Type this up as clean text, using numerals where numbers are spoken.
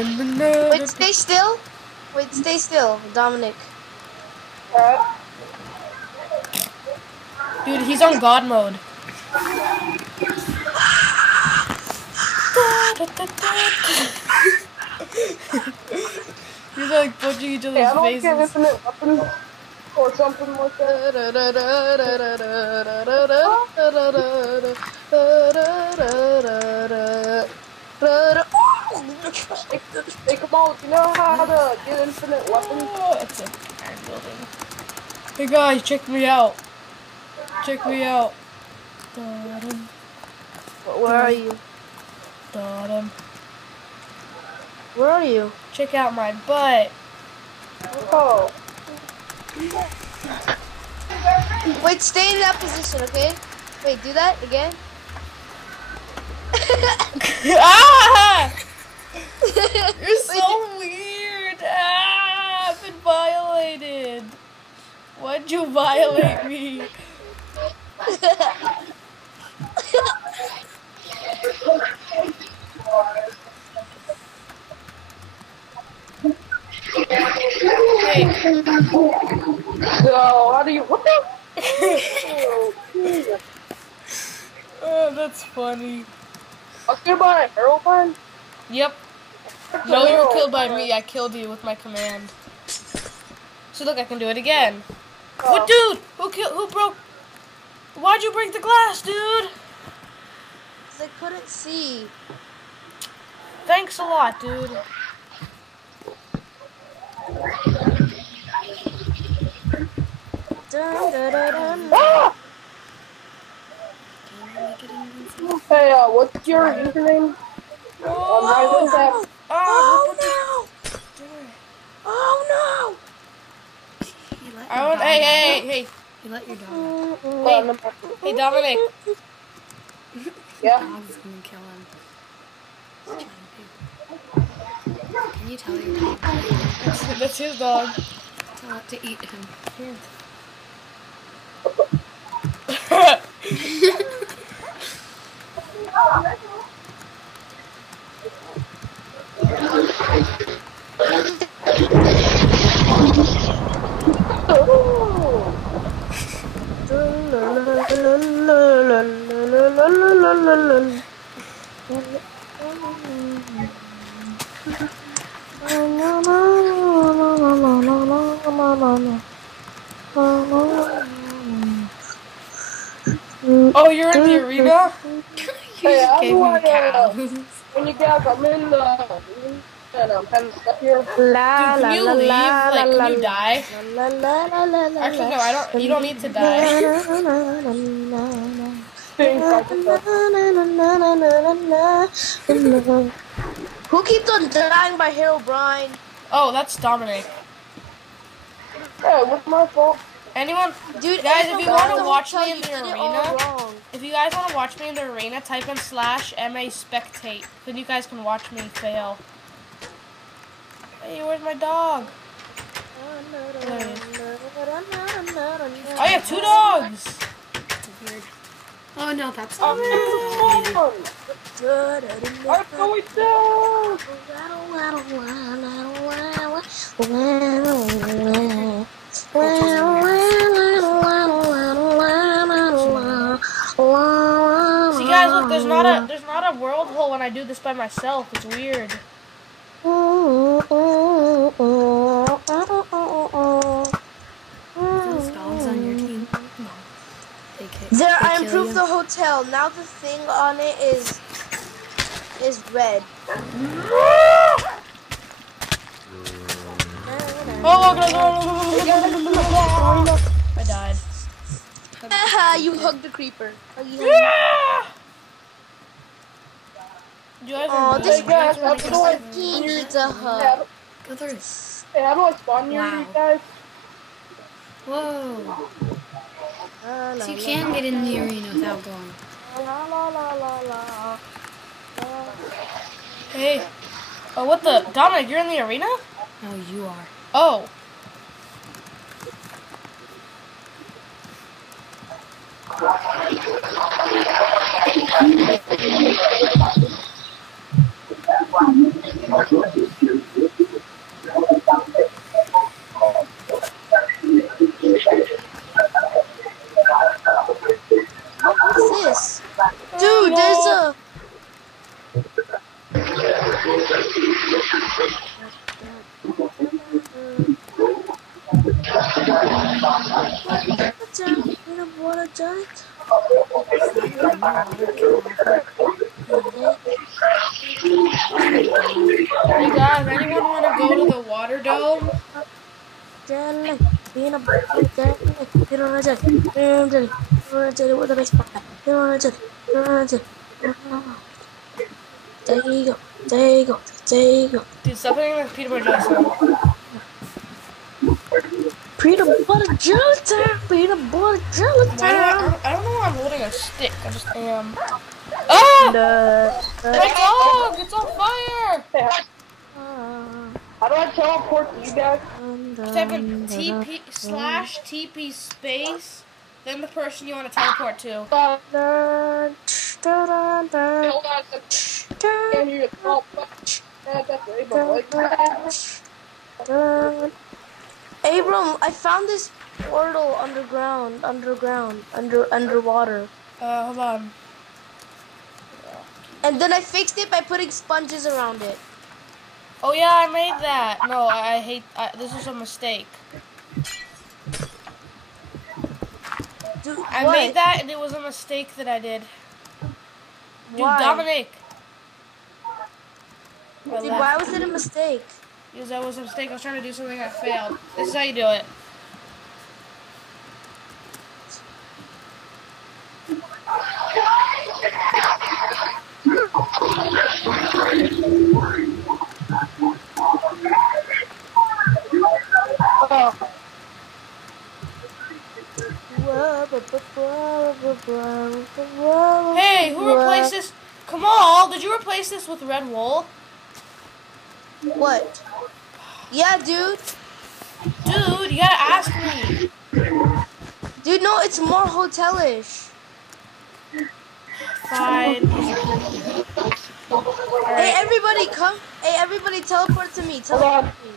Wait, stay still. Wait, stay still, Dominic. Dude, he's on God mode. He's like punching each other's faces. Get infinite weapons or something like that. Think about, you know how to get infinite weapons? It's a iron building. Hey guys, check me out. Check me out. Where are you? Where are you? Check out my butt. Oh. Wait, stay in that position, okay? Wait, do that again. Ah! You're so weird. Ah, I've been violated. Why'd you violate me? Hey. So, how do you, what the? Oh, that's funny. I was killed by an arrow mine? Yep. No, you were killed by me. I killed you with my command. So look, I can do it again. What, dude? Who broke? Why'd you break the glass, dude? Because I couldn't see. Thanks a lot, dude. Dun, dun, dun, dun. Ah! Hey, what's your username? Oh no! Hey. You let your dog out. Hey, Dominic. Yeah? The dog's gonna kill him. He's trying to. Can you tell your dog? That's his dog. Tell it to eat him. Oh, you're in the arena? Hey, how Gave do me I, cows. when you guys, I'm in the, and I'm kind of stuck here. Dude, can you leave? Like, can you die? Actually, no, I don't. You don't need to die. Who keeps on dying by Herobrine? Oh, that's Dominic. Hey, what's my fault? Anyone? Dude, Guys, if you want to Herobrine watch tell me in you the did it all arena, wrong. if you guys want to watch me in the arena, type in /MA spectate. Then you guys can watch me fail. Hey, where's my dog? There he is. I have 2 dogs. Weird. Oh no, that's I'm not going down! See, guys, look, there's not a world hole when I do this by myself. It's weird. those dogs on your team. There, I improved the hotel. Now the thing on it is red. Oh, I died. You hugged the creeper. Huggy, huggy. Yeah! You guys Oh, are this Hey, guys, creeper how do I- he needs a hug. Go through. Hey, how do I spawn near you guys? Whoa. So you can get in the arena without going. Hey. Oh, what the? Dominic, you're in the arena? No, you are. Oh. Peanut butter jelly. Slide it in the water careful. Hey guys, anyone want to go to the water dome? Jelly, peanut butter jelly, peanut butter jelly, peanut butter jelly with a baseball bat, peanut butter jelly, peanut butter jelly. There you go, there you go, there you go. Dude, stop putting the peanut butter jelly song. Peanut butter jelly time, peanut butter jelly time. I don't know why I'm holding a stick. I just am. Oh! My dog! It's on fire! How do I teleport to you guys? Type in TP/TP space, then the person you want to teleport to. Abram, I found this portal underwater. Hold on. And then I fixed it by putting sponges around it. Oh yeah, I made that. No, I hate. This is a mistake. Dude, I made that, and it was a mistake that I did. Dude, why? Dominic. Dude, why was it a mistake? Because that was a mistake. I was trying to do something that failed. This is how you do it. Hey, who replaced this? Kamal, did you replace this with red wool? What? Yeah, dude. Dude, you gotta ask me. Dude, no, it's more hotelish. Fine. Hey, everybody, come. Hey, everybody, teleport to me. Teleport to me.